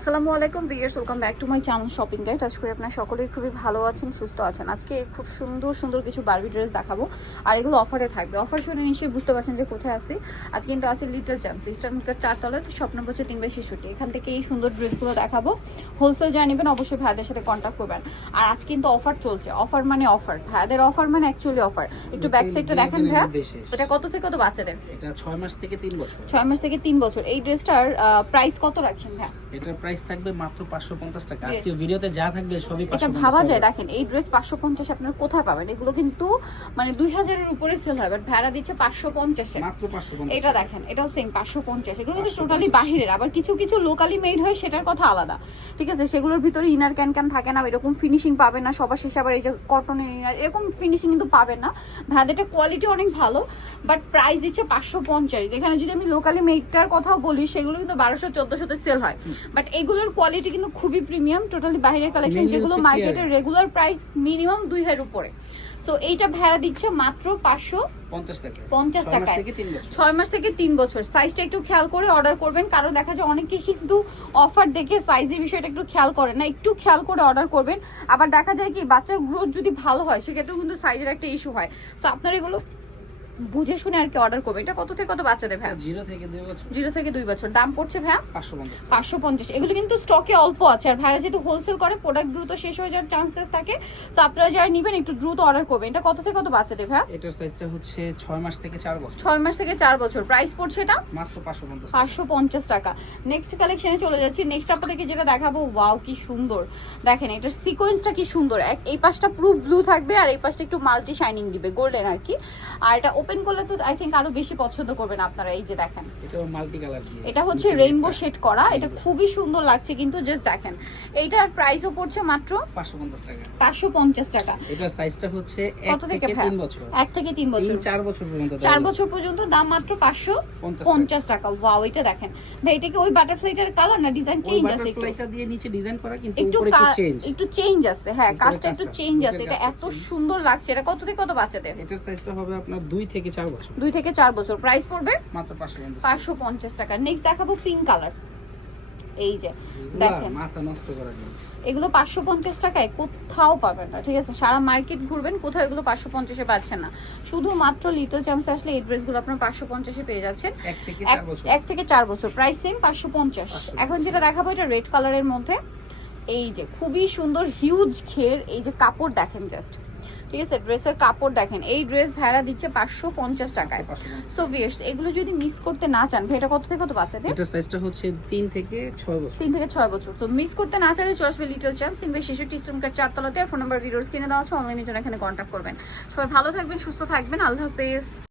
আসসালামু আলাইকুম বিয়ার্স welcome back to my channel shopping guide. আজকে আপনারা সকলেই খুবই ভালো আছেন সুস্থ আছেন। আজকে খুব সুন্দর সুন্দর কিছু বারবি ড্রেস দেখাবো। আর এগুলো অফারে থাকবে। অফার শুনে নিশ্চয়ই বুঝতে পারছেন যে কোথায় আছি। আজকে কিন্তু আছে লিটল চ্যাম্পস ইস্টার মুখের চারতলায় তো স্বপ্ন বছর তিন বেশি ছুটি এখান থেকে এই সুন্দর ড্রেসগুলো দেখাবো। হোলসেল যা নেবেন অবশ্যই ভাইদের সাথে কন্ট্যাক্ট করবেন। আর আজ কিন্তু অফার চলছে। অফার মানে অফার ভাইদের অফার মানে অ্যাকচুয়ালি অফার একটু ব্যাক সাইডটা দেখেন ভাইয়া। এটা কত থেকে কত বাচ্চাদের? এটা ছয় মাস থেকে তিন বছর। ছয় মাস থেকে তিন বছর। এই ড্রেসটার প্রাইস কত রাখছেন ভাইয়া? এটার প্রাইস থাকবে মাত্র পাঁচশো পঞ্চাশ টাকা। আজকে ভিডিওতে যা থাকবে সবই এটা ভাবা যায় দেখেন এই ড্রেস পাঁচশো পঞ্চাশ আপনারা কোথায় পাবেন? এগুলো কিন্তু মানে দুই হাজারের উপরে সেল হয় বাট ভাড়া দিচ্ছে পাঁচশো পঞ্চাশে। মাত্র পাঁচশো পঞ্চাশ এটা দেখেন এটাও সেম পাঁচশো পঞ্চাশ। এগুলো কিন্তু টোটালি বাহিরের আবার কিছু কিছু লোকালি মেড হয় সেটার কথা আলাদা। ঠিক আছে সেগুলোর ভিতরে ইনার ক্যান ক্যান থাকে না এরকম ফিনিশিং পাবেন না সবার শেষে আবার এই যে কটনের ইনার এরকম ফিনিশিং কিন্তু পাবেন না। ভ্যাদেটা কোয়ালিটি অনেক ভালো বাট প্রাইস দিচ্ছে পাঁচশো পঞ্চাশ। যেখানে যদি আমি লোকালি মেডটার কথাও বলি সেগুলো কিন্তু বারোশো চোদ্দশোতে সেল হয়। বাট এগুলোর কোয়ালিটি কিন্তু খুবই প্রিমিয়াম টোটালি বাইরের কালেকশন যেগুলো মার্কেটের রেগুলার প্রাইস মিনিমাম দুই হাজার উপরে। সো এইটা ভাড়া দিচ্ছে মাত্র পাঁচশো পঞ্চাশ টাকা পঞ্চাশ টাকায়। ছয় মাস থেকে তিন বছর। সাইজটা একটু খেয়াল করে অর্ডার করবেন কারণ দেখা যায় অনেকে কিন্তু অফার দেখে সাইজের বিষয়টা একটু খেয়াল করেন না একটু খেয়াল করে অর্ডার করবেন। আবার দেখা যায় কি বাচ্চার গ্রোথ যদি ভালো হয় সেক্ষেত্রেও কিন্তু সাইজের একটা ইস্যু হয়। সো আপনার এগুলো বুঝে শুনে আর কি অর্ডার করবেন এটা কত থেকে কত বাচ্চাদের ভ্যা জিরো থেকে দুই বছর। জিরো থেকে দুই বছর। দাম পড়ছে ভ্যা পাঁচশো পঞ্চাশ পাঁচশো পঞ্চাশ। এগুলো কিন্তু স্টকে অল্প আছে। আর ভাইরা যেহেতু হোলসেল করে প্রোডাক্ট দ্রুত শেষ হয়ে যাওয়ার চান্সেস থাকে সো আপনারা যারা নেবেন একটু দ্রুত অর্ডার করবেন। এটা কত থেকে কত বাচ্চাদের ভ্যা এটার সাইজটা হচ্ছে ছয় মাস থেকে চার বছর। ছয় মাস থেকে চার বছর। প্রাইস পড়ছে এটা? মাত্র পাঁচশো পঞ্চাশ টাকা। পাঁচশো পঞ্চাশ টাকা। নেক্সট কালেকশনে চলে যাচ্ছি। নেক্সট আপনাদেরকে যেটা দেখাবো ওয়াও কি সুন্দর। দেখেন এটার সিকোয়েন্সটা কি সুন্দর। এক- এই পাশটা পুরো ব্লু থাকবে আর এই পাশটা একটু মাল্টি শাইনিং দিবে গোল্ডেন আর কি। আর এটা ওপেন করলে তো আই থিঙ্ক আরও বেশি পছন্দ করবেন আপনারা এই যে দেখেন। এটাও মাল্টি কালার দিয়ে। এটা হচ্ছে রেইনবো শেড করা এটা খুবই সুন্দর লাগছে কিন্তু জাস্ট দেখেন। এইটার প্রাইসও পড়ছে মাত্র পাঁচশো পঞ্চাশ টাকা। পাঁচশো পঞ্চাশ টাকা। এটার সাইজটা হচ্ছে এক কত থেকে থেকে ভ্যা? তিন বছর। এক থেকে তিন বছর। তিন চার বছর পর্যন্ত চার দেওয়া বছর পর্যন্ত দাম মাত্র পাঁচশো পঞ্চাশ পঞ্চাশ টাকা। ওয়াও এটা দেখেন। ভাই এটা কি ওই বাটারফ্লাইটার কালার না ডিজাইন চেঞ্জ আছে একটু? বাটারফ্লাইটা দিয়ে নিচে ডিজাইন করা কিন্তু একটু উপরে একটু চেঞ্জ একটু চেঞ্জ আছে। হ্যাঁ কাজটা একটু চেঞ্জ আছে। এটা এত সুন্দর লাগছে। এটা কত থেকে কত বাচ্চাদের? এটার সাইজটা হবে আপনার দুই থেকে চার বছর। দুই থেকে চার বছর। প্রাইস পড়বে? মাত্র পাঁচশো পঞ্চাশ। টাকা। নেক্সট দেখাবো পিঙ্ক কালার এই যে দেখেন। মাথা নষ্ট করা এগুলো পাঁচশো পঞ্চাশ টাকায় কোথাও পাবেন না ঠিক আছে? সারা মার্কেট ঘুরবেন কোথাও এগুলো পাঁচশো পঞ্চাশে পাচ্ছেন না। শুধুমাত্র লিটল চামচ আসলে এই ড্রেসগুলো আপনার পাঁচশো পঞ্চাশে পেয়ে যাচ্ছেন। এক থেকে এক- চার বছর। এক থেকে চার বছর। প্রাইস সেম পাঁচশো পঞ্চাশ। 550 এখন যেটা দেখাবো এটা রেড কালারের মধ্যে। এই যে খুবই সুন্দর হিউজ ঘের। এই যে কাপড় দেখেন জাস্ট ঠিক আছে ড্রেসের কাপড় দেখেন এই ড্রেস ভাড়া দিচ্ছে পাঁচশো পঞ্চাশ টাকায়। সো ভিয়ার্স এগুলো যদি মিস করতে না চান ভাই এটা কত থেকে কত বাচ্চা এটা সাইজটা হচ্ছে তিন থেকে ছয় বছর। তিন থেকে ছয় বছর। তো মিস করতে না চাইলে চলে আসবে লিটল চ্যাম্প সিনবে শিশু টিস্টমকার চারতলাতে আর ফোন নাম্বার ভিডিওর কিনে দেওয়া আছে অনলাইনে জন্য এখানে কন্ট্যাক্ট করবেন। সবাই ভালো থাকবেন সুস্থ থাকবেন। আল্লাহ হাফেজ।